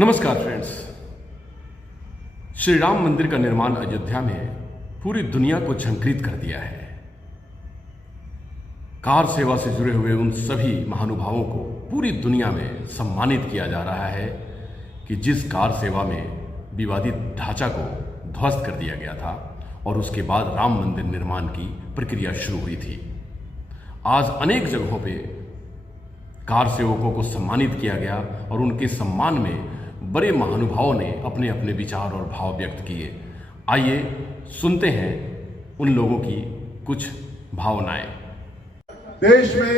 नमस्कार फ्रेंड्स। श्री राम मंदिर का निर्माण अयोध्या में पूरी दुनिया को झंकृत कर दिया है। कार सेवा से जुड़े हुए उन सभी महानुभावों को पूरी दुनिया में सम्मानित किया जा रहा है कि जिस कार सेवा में विवादित ढांचा को ध्वस्त कर दिया गया था और उसके बाद राम मंदिर निर्माण की प्रक्रिया शुरू हुई थी। आज अनेक जगहों पे कार सेवकों को सम्मानित किया गया और उनके सम्मान में बड़े महानुभावों ने अपने अपने विचार और भाव व्यक्त किए। आइए सुनते हैं उन लोगों की कुछ भावनाएं। देश में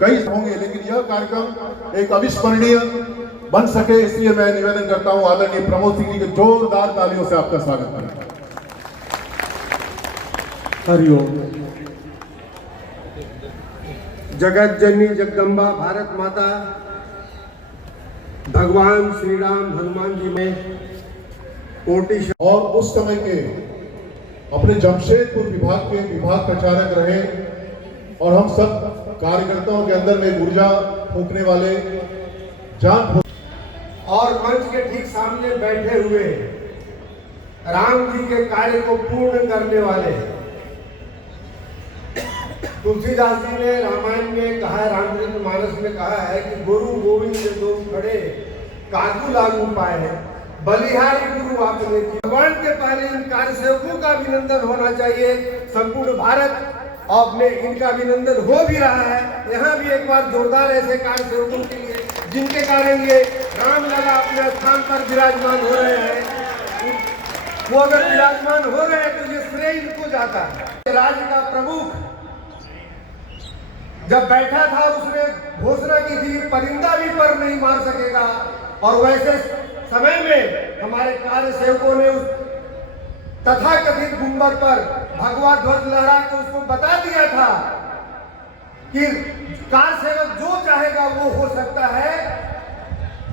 कई होंगे लेकिन यह कार्यक्रम एक अविस्मरणीय बन सके, इसलिए मैं निवेदन करता हूं आदरणीय प्रमोद सिंह जी के जोरदार तालियों से आपका स्वागत करें। हरिओम। जगत जननी जगदम्बा भारत माता भगवान श्री राम हनुमान जी में कोटि और उस समय के अपने जमशेदपुर विभाग के विभाग प्रचारक रहे और हम सब कार्यकर्ताओं के अंदर में ऊर्जा फूंकने वाले जान और मंच के ठीक सामने बैठे हुए राम जी के कार्य को पूर्ण करने वाले तुलसीदास जी ने रामायण में कहा है, रामचरितमानस में कहा है कि गुरु गोविंद के दो खड़े काकू लागू पाए, बलिहारी गुरु आपने की। भगवान के पहले इन कार्य सेवकों का अभिनंदन होना चाहिए। संपूर्ण भारत और में इनका अभिनंदन हो भी रहा है। यहाँ भी एक बार जोरदार ऐसे कार्य सेवकों के लिए जिनके कारण ये रामलला अपने स्थान पर विराजमान हो रहे हैं। वो अगर विराजमान हो रहे हैं तो ये श्रेय इनको जाता है। राज्य का प्रमुख जब बैठा था और उसने घोषणा की थी परिंदा भी पर नहीं मार सकेगा, और वैसे समय में हमारे कार्य सेवकों ने उस तथाकथित गुंबर पर भगवा ध्वज लहरा के उसको बता दिया था कि कार्य सेवक जो चाहेगा वो हो सकता है।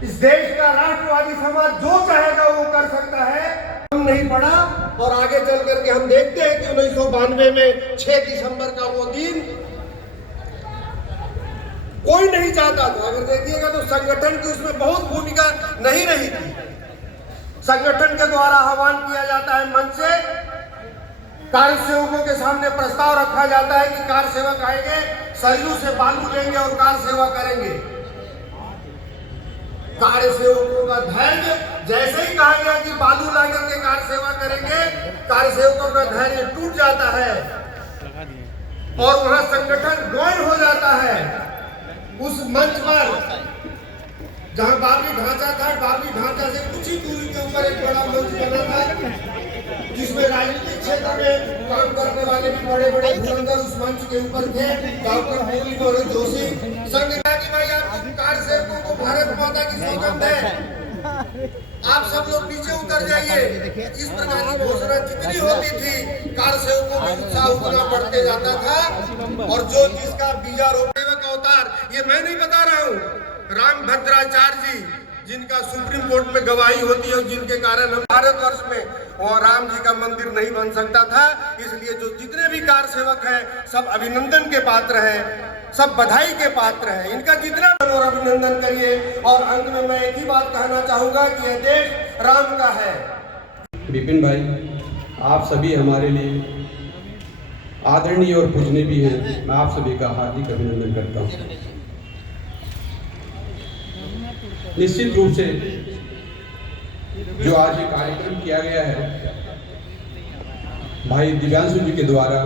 इस देश का राष्ट्रवादी समाज जो चाहेगा वो कर सकता है। हम नहीं पड़ा और आगे चल करके हम देखते हैं कि 1992 में 6 दिसंबर का वो दिन कोई नहीं चाहता था। अगर देखिएगा तो संगठन की उसमें बहुत भूमिका नहीं रही थी। संगठन के द्वारा आह्वान किया जाता है, मंच से कार्य सेवकों के सामने प्रस्ताव रखा जाता है कि कार्य सेवक आएंगे, सरयू से बालू लेंगे और कार्य सेवा करेंगे। कार्य सेवकों का धैर्य, जैसे ही कहा गया कि बालू ला करके कार्य सेवा करेंगे, कार्य सेवकों का धैर्य टूट जाता है और वहां संगठन ज्वाइन हो जाता है। उस मंच पर जहां बाबरी ढांचा था, बाबरी ढांचा से कुछ ही दूरी के ऊपर एक बड़ा मंच बना था जिसमें राजनीतिक क्षेत्र में काम करने वाले भी बड़े बड़े धुरंधर उस मंच के ऊपर थे। डॉक्टर मुरलीधर जोशी संगठन की भाई आप कार्य सेवकों को भारत माता की सौगंध है, आप सब लोग नीचे उतर जाइए। इस प्रकार की घोषणा जितनी होती थी कार्य सेवकों में उत्साह उतना बढ़ते जाता था। और जो जिसका बीजारोपण अवतार, ये मैं नहीं बता रहा हूँ, राम भद्राचार्य जी जिनका सुप्रीम कोर्ट में गवाही होती है और जिनके कारण हम भारतवर्ष में और राम जी का मंदिर नहीं बन सकता था। इसलिए जो जितने भी कार सेवक हैं सब अभिनंदन के पात्र हैं, सब बधाई के पात्र हैं। इनका जितना और अभिनंदन करिए। और अंत में मैं एक ही बात कहना चाहूंगा कि यह देश राम का है। विपिन भाई, आप सभी हमारे लिए आदरणीय और पूजनीय भी हैं। मैं आप सभी का हार्दिक अभिनंदन करता हूं। निश्चित रूप से जो आज ये कार्यक्रम किया गया है भाई दिव्यांशु जी के द्वारा,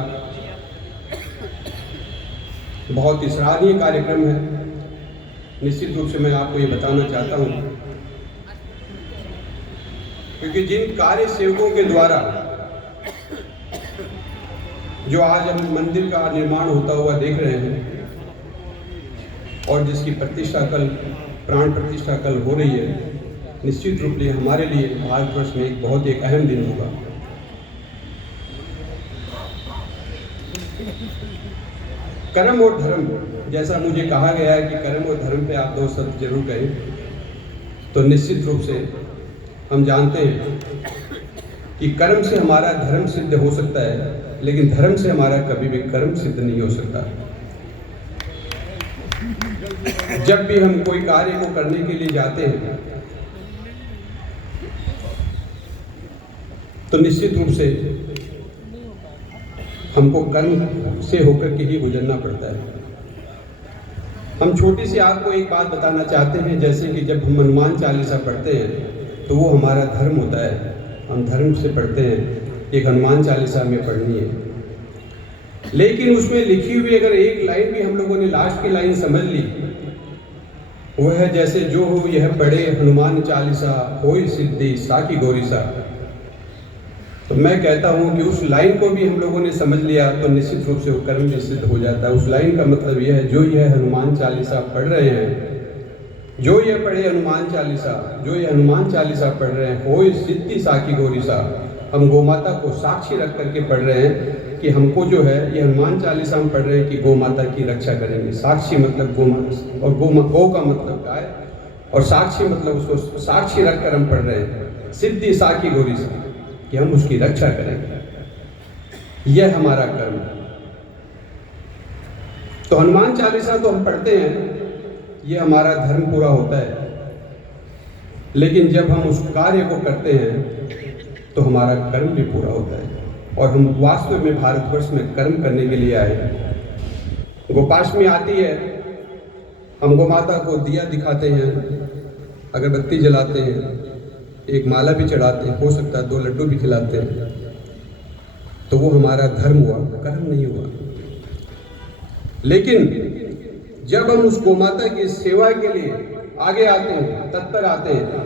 बहुत ही सराहनीय कार्यक्रम है। निश्चित रूप से मैं आपको ये बताना चाहता हूं क्योंकि जिन कार्य सेवकों के द्वारा जो आज हम मंदिर का निर्माण होता हुआ देख रहे हैं और जिसकी प्रतिष्ठा कल, प्राण प्रतिष्ठा कल हो रही है, निश्चित रूप से हमारे लिए भारतवर्ष में एक बहुत एक अहम दिन होगा। कर्म और धर्म, जैसा मुझे कहा गया है कि कर्म और धर्म पे आप दो शब्द जरूर कहें, तो निश्चित रूप से हम जानते हैं कि कर्म से हमारा धर्म सिद्ध हो सकता है, लेकिन धर्म से हमारा कभी भी कर्म सिद्ध नहीं हो सकता। जब भी हम कोई कार्य को करने के लिए जाते हैं तो निश्चित रूप से हमको कर्म से होकर के ही गुजरना पड़ता है। हम छोटी सी आपको एक बात बताना चाहते हैं, जैसे कि जब हम हनुमान चालीसा पढ़ते हैं तो वो हमारा धर्म होता है, हम धर्म से पढ़ते हैं, एक हनुमान चालीसा हमें पढ़नी है। लेकिन उसमें लिखी हुई अगर एक लाइन भी हम लोगों ने लास्ट की लाइन समझ ली, वो है जैसे जो हो यह पढ़े हनुमान चालीसा होई सिद्धि साकी गौरीसा। तो मैं कहता हूँ कि उस लाइन को भी हम लोगों ने समझ लिया तो निश्चित रूप से वो कर्म भी सिद्ध हो जाता है। उस लाइन का मतलब यह है, जो यह हनुमान चालीसा पढ़ रहे हैं, जो ये पढ़े हनुमान चालीसा, जो ये हनुमान चालीसा पढ़ रहे हैं, होई सिद्धि साकी गौरीसा। हम गौ माता को साक्षी रख करके पढ़ रहे हैं कि हमको जो है ये हनुमान चालीसा हम पढ़ रहे हैं कि गौ माता की रक्षा करेंगे। साक्षी मतलब गौ, और गौ का मतलब गाय, और साक्षी मतलब उसको साक्षी रखकर हम पढ़ रहे हैं सिद्धि साकी गौरीसा, कि हम उसकी रक्षा करेंगे। यह हमारा कर्म है। तो हनुमान चालीसा तो हम पढ़ते हैं, ये हमारा धर्म पूरा होता है। लेकिन जब हम उस कार्य को करते हैं तो हमारा कर्म भी पूरा होता है। और हम वास्तव में भारतवर्ष में कर्म करने के लिए आए। गोपाष्टमी आती है, हम गौ माता को दिया दिखाते हैं, अगरबत्ती जलाते हैं, एक माला भी चढ़ाते हैं, हो सकता है 2 लड्डू भी खिलाते हैं। तो वो हमारा धर्म हुआ, कर्म नहीं हुआ। लेकिन जब हम उस गौ माता की सेवा के लिए आगे आते हैं, तत्पर आते हैं,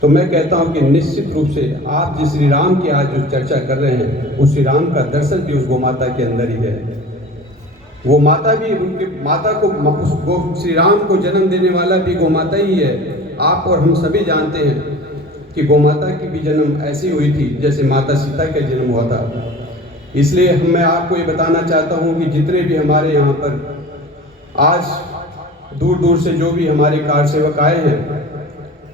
तो मैं कहता हूं कि निश्चित रूप से आप जिस श्री राम की आज जो चर्चा कर रहे हैं, उस श्री राम का दर्शन भी उस गौ माता के अंदर ही है। वो माता भी, उनके माता को, उस गौ श्री राम को जन्म देने वाला भी गौ माता ही है। आप और हम सभी जानते हैं कि गौ माता की भी जन्म ऐसी हुई थी जैसे माता सीता का जन्म हुआ था। इसलिए मैं आपको ये बताना चाहता हूँ कि जितने भी हमारे यहाँ पर आज दूर दूर से जो भी हमारे कार सेवक आए हैं,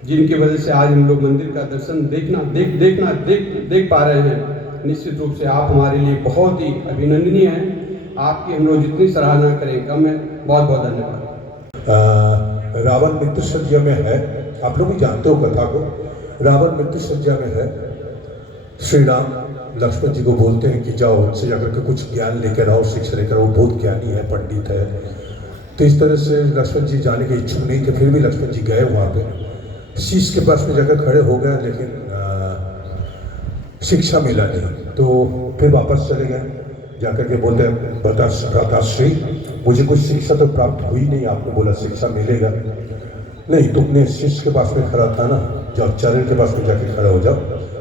जिनकी वजह से आज हम लोग मंदिर का दर्शन देख पा रहे हैं, निश्चित रूप से आप हमारे लिए बहुत ही अभिनंदनीय हैं। आपकी हम लोग जितनी सराहना करें कम है। बहुत बहुत धन्यवाद। रावण मृत्यु सज्जा में है, आप लोग भी जानते हो कथा को। रावण मृत्यु सज्जा में है, श्री राम लक्ष्मण जी को बोलते हैं कि जाओ उनसे जाकर के कुछ ज्ञान लेकर आओ, शिक्षा लेकर आओ, बहुत ज्ञानी है, पंडित है। तो इस तरह से लक्ष्मण जी जाने के इच्छुक नहीं थे, फिर भी लक्ष्मण जी गए वहाँ पे। शीश के पास में जाकर खड़े हो गए, लेकिन शिक्षा मिला नहीं। तो फिर वापस चले गए, जाकर के बोलते हैं भ्राताश्री मुझे कुछ शिक्षा तो प्राप्त हुई नहीं, आपने बोला शिक्षा मिलेगा। नहीं, तुमने शिष्य के पास में खड़ा था ना, जाओ चरण के पास में जाकर खड़ा हो जाओ,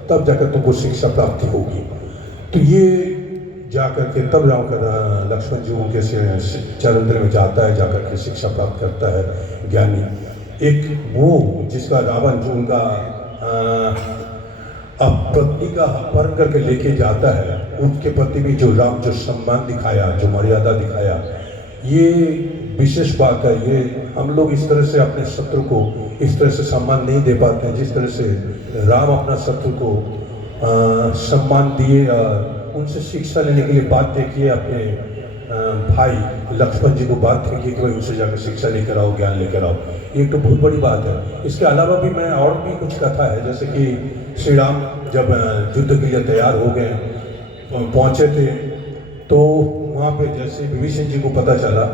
तब जाकर तुमको शिक्षा प्राप्ति होगी। तो ये जाकर के तब जाकर लक्ष्मण जी उनके चरण में जाता है, जाकर के शिक्षा प्राप्त करता है ज्ञानी। एक वो जिसका रावण जो उनका पत्नी का अपहरण करके लेके जाता है, उसके प्रति भी जो राम जो सम्मान दिखाया, जो मर्यादा दिखाया, ये विशेष बात है। ये हम लोग इस तरह से अपने शत्रु को इस तरह से सम्मान नहीं दे पाते हैं, जिस तरह से राम अपना शत्रु को सम्मान दिए, उनसे शिक्षा लेने के लिए बात किए, अपने भाई लक्ष्मण जी को बात की कि भाई उनसे जाकर शिक्षा लेकर आओ, ज्ञान लेकर आओ। ये तो बहुत बड़ी बात है। इसके अलावा भी मैं और भी कुछ कथा है, जैसे कि श्री राम जब युद्ध के लिए तैयार हो गए, पहुँचे थे, तो वहाँ पे जैसे विभीषण जी को पता चला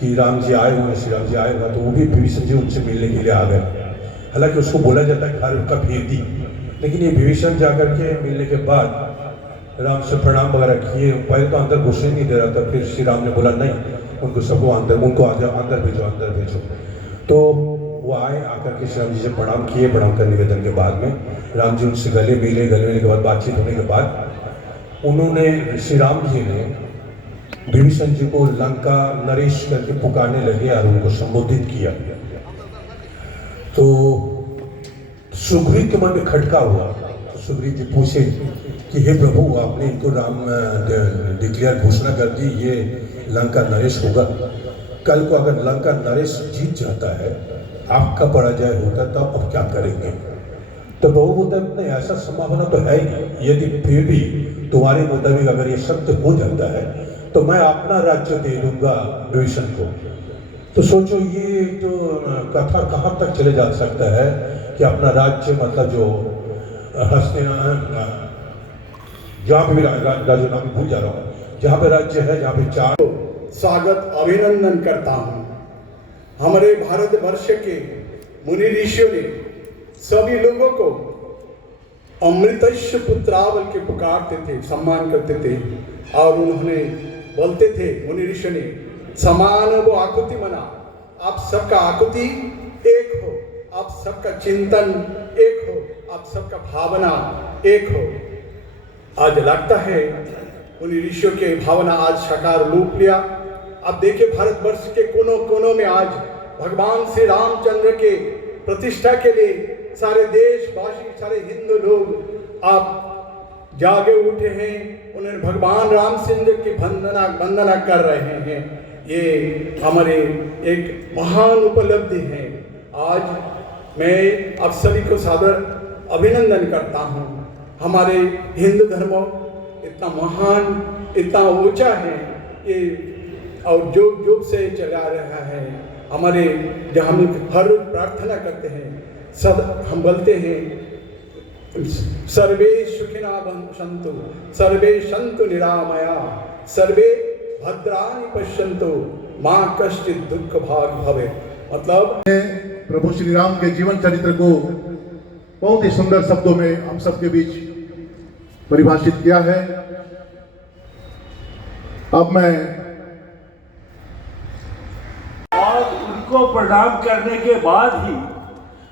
कि राम जी आए हुए हैं, श्री राम जी आए हुए, तो वो भी विभीषण जी उनसे मिलने के लिए आ गए। हालांकि उसको बोला जाता है घर का भेदी, लेकिन ये विभीषण जाकर के मिलने के बाद राम से प्रणाम वगैरह किए। पहले तो अंदर घुसने नहीं दे रहा था, फिर श्री राम ने बोला नहीं, उनको सबको उनको अंदर भेजो। तो वो आए, आकर के श्री राम जी से प्रणाम किए। प्रणाम करने निवेदन के बाद में राम जी उनसे गले मिले के बाद बातचीत होने के बाद उन्होंने श्री राम जी ने विभीषण जी को लंका नरेश करके पुकारने लगे और उनको संबोधित किया। तो सुग्रीव के मन में खटका हुआ। तो सुग्रीव जी पूछे कि हे प्रभु, आपने इनको राम डिक्लेयर घोषणा कर दी, ये लंका नरेश होगा। कल को अगर लंका नरेश जीत जाता है, आपका पराजय होता, तब अब क्या करेंगे? तो प्रभु बोलता है नहीं, ऐसा संभावना तो है ही, यदि फिर भी तुम्हारे मुताबिक अगर ये सत्य हो जाता है तो मैं अपना राज्य दे दूंगा विभीषण को। तो सोचो ये जो कथा कहाँ तक चले जा सकता है कि अपना राज्य मतलब जो जहाँ पे भी राज्य नाम भूल जा रहा हूँ, जहाँ पे राज्य है, जहाँ पे चार स्वागत अभिनंदन करता हूँ। हमारे भारतवर्ष के मुनि ऋषियों ने सभी लोगों को अमृतस्य पुत्रावल के पुकारते थे, सम्मान करते थे और उन्होंने बोलते थे, मुनि ऋषि ने, समान वो आकुति मना, आप सबका आकुति एक हो, आप सबका चिंतन एक हो, आप सबका भावना एक हो। आज लगता है मुनि ऋषियों के भावना आज साकार रूप लिया। अब देखिए भारतवर्ष के कोनों कोनों में आज भगवान श्री रामचंद्र के प्रतिष्ठा के लिए सारे देशवासी, सारे हिंदू लोग आप जागे उठे हैं, उन्हें भगवान रामचंद्र की वंदना कर रहे हैं। ये हमारे एक महान उपलब्धि है। आज मैं आप सभी को सादर अभिनंदन करता हूँ। हमारे हिंदू धर्म इतना महान, इतना ऊंचा है, ये और जुग जुग से चला रहा है। हमारे जहाँ हम हर रोज प्रार्थना करते हैं, सब हम बोलते हैं, सर्वे सुखिना सन्तु, सर्वे सन्तु निरामया, सर्वे भद्राणि पश्यन्तु, माँ कश्चित् दुःख भाग भवे। मतलब प्रभु श्री राम के जीवन चरित्र को बहुत ही सुंदर शब्दों में हम सबके बीच परिभाषित किया है। अब मैं और उनको प्रणाम करने के बाद ही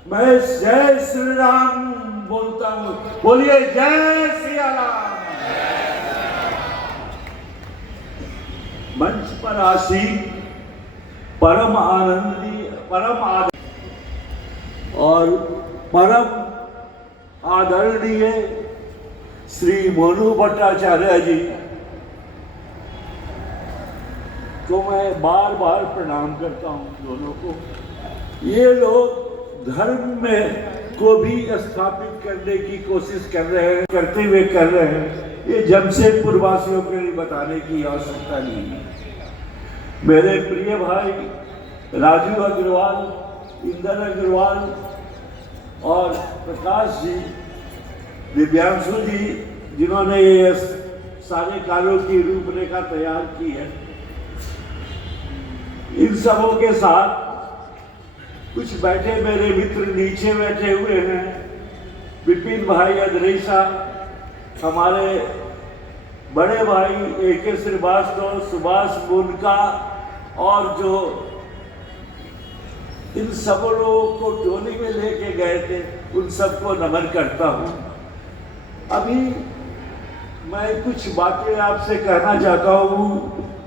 मैं जय श्री राम बोलता हूँ। बोलिए जय सिया राम। मंच पर आसीन परम आनंदी, परम और परम आदरणीय श्री मोनू भट्टाचार्य जी को मैं बार बार प्रणाम करता हूँ। दोनों को, ये लोग धर्म में को भी स्थापित करने की कोशिश कर रहे हैं, करते हुए कर रहे हैं। ये जमशेदपुर वासियों के लिए बताने की आवश्यकता नहीं है। मेरे प्रिय भाई राजू अग्रवाल, इंदर अग्रवाल और प्रकाश जी, दिव्यांशु जी, जिन्होंने ये सारे कार्यों की रूपरेखा तैयार की है, इन सबों के साथ कुछ बैठे मेरे मित्र नीचे बैठे हुए हैं। विपिन भाई अदरेसा, हमारे बड़े भाई AK श्रीवास्तव, सुभाष मुनका, और जो इन सब लोगों को टोली में लेके गए थे, उन सबको नमन करता हूँ। अभी मैं कुछ बातें आपसे कहना चाहता हूँ,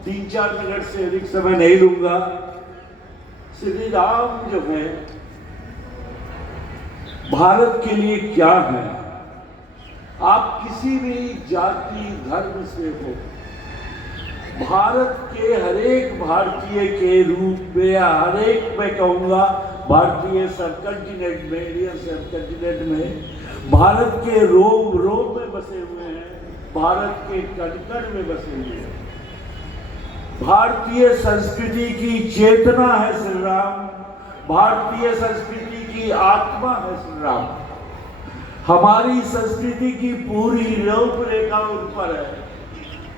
3-4 मिनट से अधिक समय नहीं लूंगा। श्री राम जो है भारत के लिए क्या है, आप किसी भी जाति धर्म से हो, भारत के हरेक भारतीय के रूप में, हरेक मैं कहूँगा भारतीय सबकंटिनेंट में, इंडियन सबकंटिनेंट में, भारत के रोम रोम में बसे हुए हैं, भारत के कण में बसे हुए हैं। भारतीय संस्कृति की चेतना है श्री राम, भारतीय संस्कृति की आत्मा है श्री राम। हमारी संस्कृति की पूरी रूपरेखा उन पर है।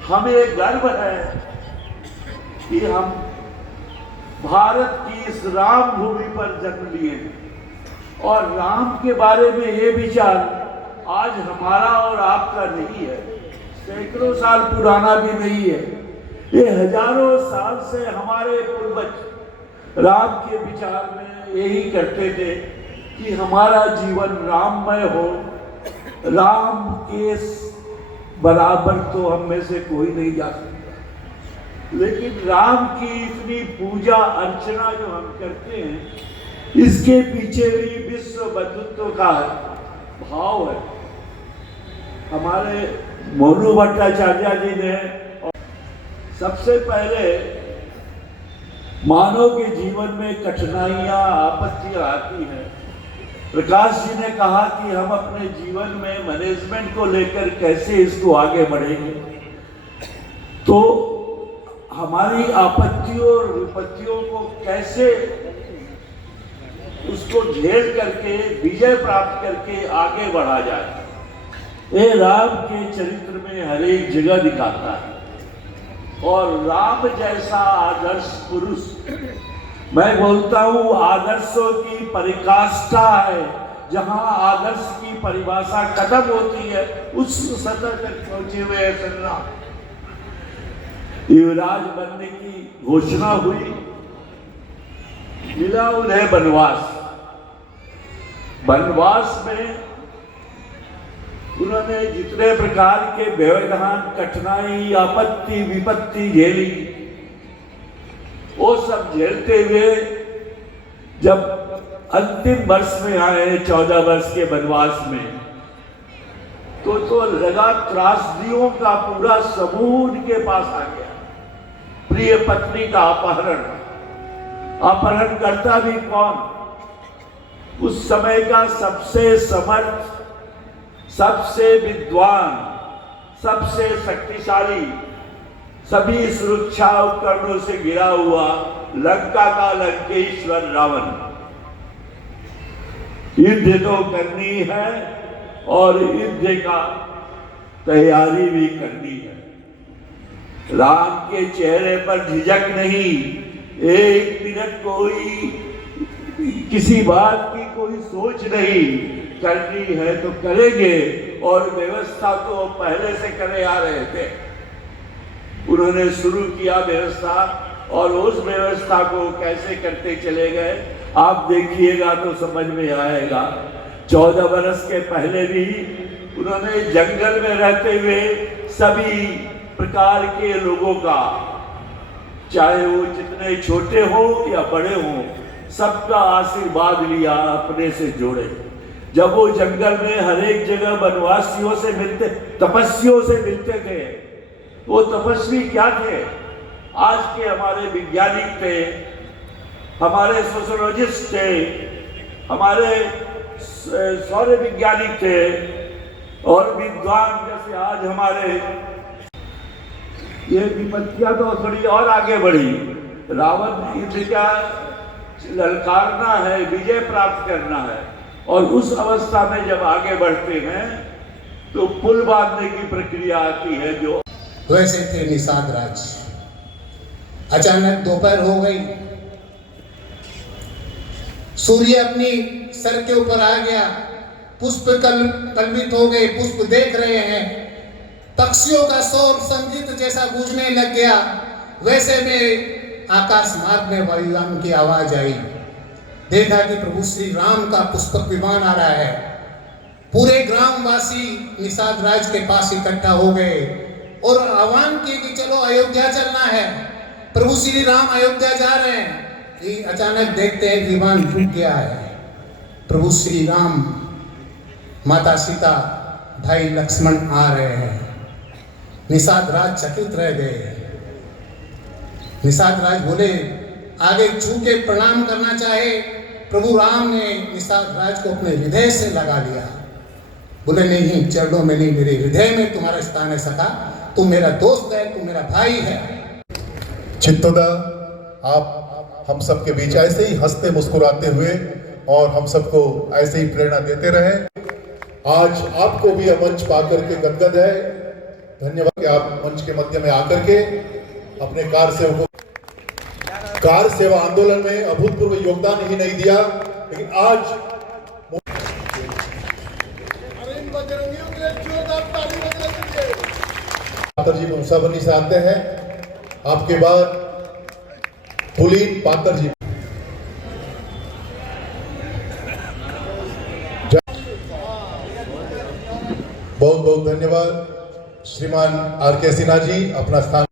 हमें गर्व है कि हम भारत की इस राम भूमि पर जन्म लिए, और राम के बारे में ये विचार आज हमारा और आपका नहीं है, सैकड़ों साल पुराना भी नहीं है। ये हजारों साल से हमारे पूर्वज राम के विचार में यही करते थे कि हमारा जीवन राममय हो। राम के बराबर तो हम में से कोई नहीं जा सकता, लेकिन राम की इतनी पूजा अर्चना जो हम करते हैं, इसके पीछे भी विश्व बंधुत्व का भाव है। हमारे मोनू भट्टाचार्य जी ने सबसे पहले मानव के जीवन में कठिनाइयां, आपत्तियां आती हैं। प्रकाश जी ने कहा कि हम अपने जीवन में मैनेजमेंट को लेकर कैसे इसको आगे बढ़ेंगे। तो हमारी आपत्तियों और विपत्तियों को कैसे उसको झेल करके विजय प्राप्त करके आगे बढ़ा जाए, ये राम के चरित्र में हर एक जगह दिखाता है। और राम जैसा आदर्श पुरुष, मैं बोलता हूं आदर्शों की परिकाष्ठा है, जहां आदर्श की परिभाषा खत्म होती है उस सतह तक पहुंचे हुए हैं श्री राम। युवराज बनने की घोषणा हुई, मिला उन्हें वनवास। वनवास में उन्होंने जितने प्रकार के व्यवधान, कठिनाई, आपत्ति, विपत्ति झेली, वो सब झेलते हुए जब अंतिम वर्ष में आए 14 वर्ष के वनवास में, तो लगा त्रासदियों का पूरा समूह उनके पास आ गया। प्रिय पत्नी का अपहरण, अपहरण करता भी कौन? उस समय का सबसे समर्थ, सबसे विद्वान, सबसे शक्तिशाली, सभी सुरक्षा उपकरणों से घिरा हुआ लंका का लंकेश्वर रावण। युद्ध तो करनी है और युद्ध का तैयारी भी करनी है। राम के चेहरे पर झिझक नहीं, एक मिनट कोई किसी बात की कोई सोच नहीं, करनी है तो करेंगे। और व्यवस्था तो पहले से करे आ रहे थे, उन्होंने शुरू किया व्यवस्था, और उस व्यवस्था को कैसे करते चले गए आप देखिएगा तो समझ में आएगा। 14 वर्ष के पहले भी उन्होंने जंगल में रहते हुए सभी प्रकार के लोगों का, चाहे वो जितने छोटे हो या बड़े हो, सबका आशीर्वाद लिया, अपने से जोड़े। जब वो जंगल में हर एक जगह वनवासियों से मिलते, तपस्वियों से मिलते थे, वो तपस्वी क्या थे? आज के हमारे वैज्ञानिक थे, हमारे सोशियोलॉजिस्ट थे, हमारे सौर वैज्ञानिक थे, और विद्वान जैसे आज हमारे। ये विपत्तियां तो थोड़ी और आगे बढ़ी। रावण युद्ध का ललकारना है, विजय प्राप्त करना है, और उस अवस्था में जब आगे बढ़ते हैं तो पुल बांधने की प्रक्रिया आती है। जो वैसे थे निषाद राज। अचानक दोपहर हो गई, सूर्य अपनी सर के ऊपर आ गया, पुष्प कलवित हो गए, पुष्प देख रहे हैं, पक्षियों का शोर संगीत जैसा गूंजने लग गया। वैसे में आकाश मार्ग में वायुयान की आवाज आई, देखा कि प्रभु श्री राम का पुष्पक विमान आ रहा है। पूरे ग्रामवासी निषाद राज के पास इकट्ठा हो गए और आह्वान किए कि चलो अयोध्या चलना है, प्रभु श्री राम अयोध्या जा रहे हैं। कि अचानक देखते हैं विमान टूट गया है। प्रभु श्री राम, माता सीता, भाई लक्ष्मण आ रहे हैं। निषाद राज चकित रह गए। निषाद राज बोले, आगे छू के प्रणाम करना चाहे, प्रभु राम ने निषाद राज को अपने हृदय से लगा लिया। बोले, नहीं, चरणों में नहीं, मेरे हृदय में तुम्हारा स्थान है सखा, तुम मेरा दोस्त है, तुम मेरा भाई है। चित्तोदा, आप हम सबके बीच ऐसे ही हंसते मुस्कुराते हुए और हम सबको ऐसे ही प्रेरणा देते रहे। आज आपको भी यह मंच पाकर के गदगद है। धन्यवाद कि आप मंच के मध्य में आकर के अपने कार सेवा आंदोलन में अभूतपूर्व योगदान ही नहीं दिया, लेकिन आज पाकर जी मुसाबनी से आते हैं। आपके बाद पुलीन पाकर जी। बहुत बहुत धन्यवाद। श्रीमान आर.के. सिन्हा जी अपना स्थान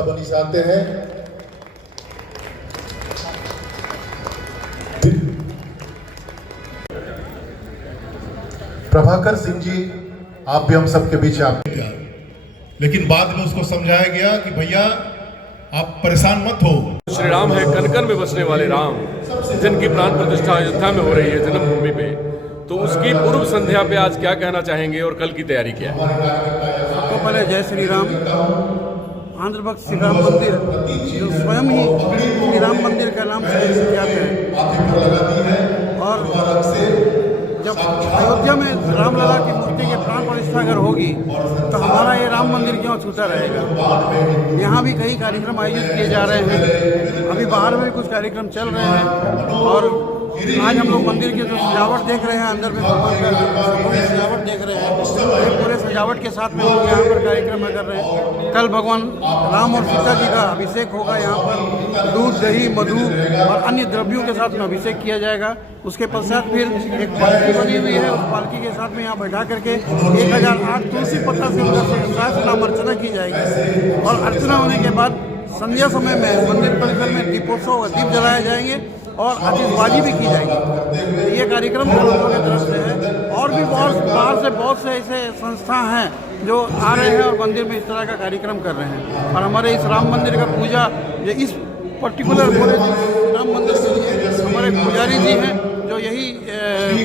बनी से आते हैं। प्रभाकर सिंह जी, आप भी हम सबके बीच आप, लेकिन बाद में उसको समझाया गया कि भैया आप परेशान मत हो। श्री राम है, कण कण में बसने वाले राम, जिनकी प्राण प्रतिष्ठा अयोध्या में हो रही है, जन्मभूमि पे। तो उसकी पूर्व संध्या पे आज क्या कहना चाहेंगे और कल की तैयारी क्या है? सबको पहले जय श्री राम। आंध्र भक्त श्री राम मंदिर जो स्वयं ही श्री राम मंदिर का नाम से विख्यात है, और जब अयोध्या में रामलला की मूर्ति के प्राण प्रतिष्ठा अगर होगी तो हमारा ये राम मंदिर क्यों छूटा रहेगा। यहाँ भी कई कार्यक्रम आयोजित किए जा रहे हैं, अभी बाहर में भी कुछ कार्यक्रम चल रहे हैं, और आज हम लोग मंदिर की जो सजावट देख रहे हैं, अंदर में भगवान का पूरी सजावट देख रहे हैं, पूरे सजावट के साथ में हम यहाँ पर कार्यक्रम कर रहे हैं। कल भगवान राम और सीता जी का अभिषेक होगा, यहाँ पर दूध दही मधु और अन्य द्रव्यों के साथ में अभिषेक किया जाएगा। उसके पश्चात फिर एक पालकी बनी हुई है, उस पालकी के साथ में यहाँ बैठा करके 1008 तुलसी पत्ता से उनका नाम अर्चना की जाएगी, और अर्चना होने के बाद संध्या समय में मंदिर परिसर में दीपोत्सव दीप जलाए जाएंगे और आतिशबाजी भी की जाएगी। ये कार्यक्रम हम लोगों की तरफ से है, और भी बहुत बाहर से बहुत से ऐसे संस्था हैं जो आ रहे हैं और मंदिर में इस तरह का कार्यक्रम कर रहे हैं। और हमारे इस राम मंदिर का पूजा इस पर्टिकुलर पूरे राम मंदिर के लिए हमारे पुजारी जी हैं जो यही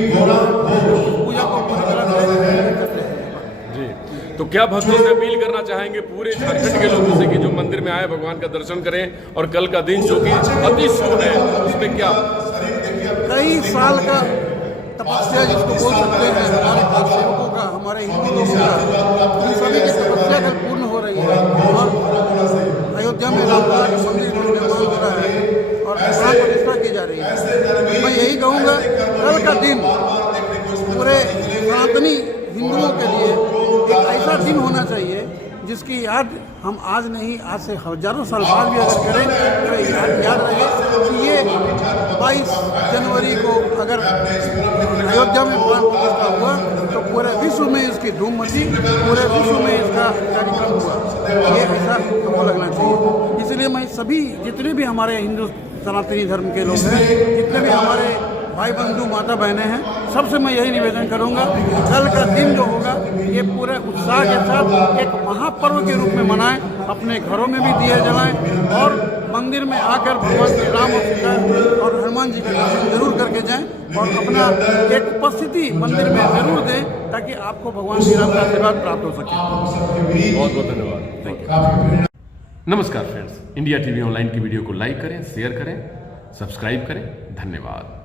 पूजा को पूरी तरह से करते हैं। जी, तो क्या भक्तों से अपील करना चाहेंगे पूरे झारखंड के लोगों से कि जो मंदिर में आए भगवान का दर्शन करें, और कल का दिन जो कि अति शुभ है उसमें क्या कई साल का तपस्या जिसको बोल सकते हैं हमारे भाई सेवकों का, हमारे हिंदू लोगों का, इन सभी की तपस्या कल पूर्ण हो रही है, और अयोध्या में रामलला का मंदिर निर्माण हो रहा है और प्राण प्रतिष्ठा की जा रही है। मैं यही कहूँगा कल का दिन पूरे सनातनी हिंदुओं के लिए एक ऐसा दिन होना चाहिए जिसकी याद हम आज नहीं, आज से हजारों साल बाद भी अगर करें तो याद रहे कि ये 22 जनवरी को अगर अयोध्या में प्राण प्रतिष्ठा हुआ तो पूरे विश्व में इसकी धूम मची, पूरे विश्व में इसका कार्यक्रम हुआ। ये ऐसा हमको लगना चाहिए। इसलिए मैं सभी जितने भी हमारे हिंदू सनातनी धर्म के लोग हैं, जितने भी हमारे भाई बंधु माता बहनें हैं, सबसे मैं यही निवेदन करूंगा कल का दिन जो होगा ये पूरे उत्साह के साथ एक महापर्व के रूप में मनाएं, अपने घरों में भी दिए जलाएं और मंदिर में आकर भगवान श्री राम और सीता और हनुमान जी का दर्शन जरूर करके जाएं, और अपना एक उपस्थिति मंदिर में जरूर दें ताकि आपको भगवान श्री राम का आशीर्वाद प्राप्त हो सके। बहुत बहुत धन्यवाद। Thank you. नमस्कार फ्रेंड्स, इंडिया टीवी ऑनलाइन की वीडियो को लाइक करें, शेयर करें, सब्सक्राइब करें। धन्यवाद।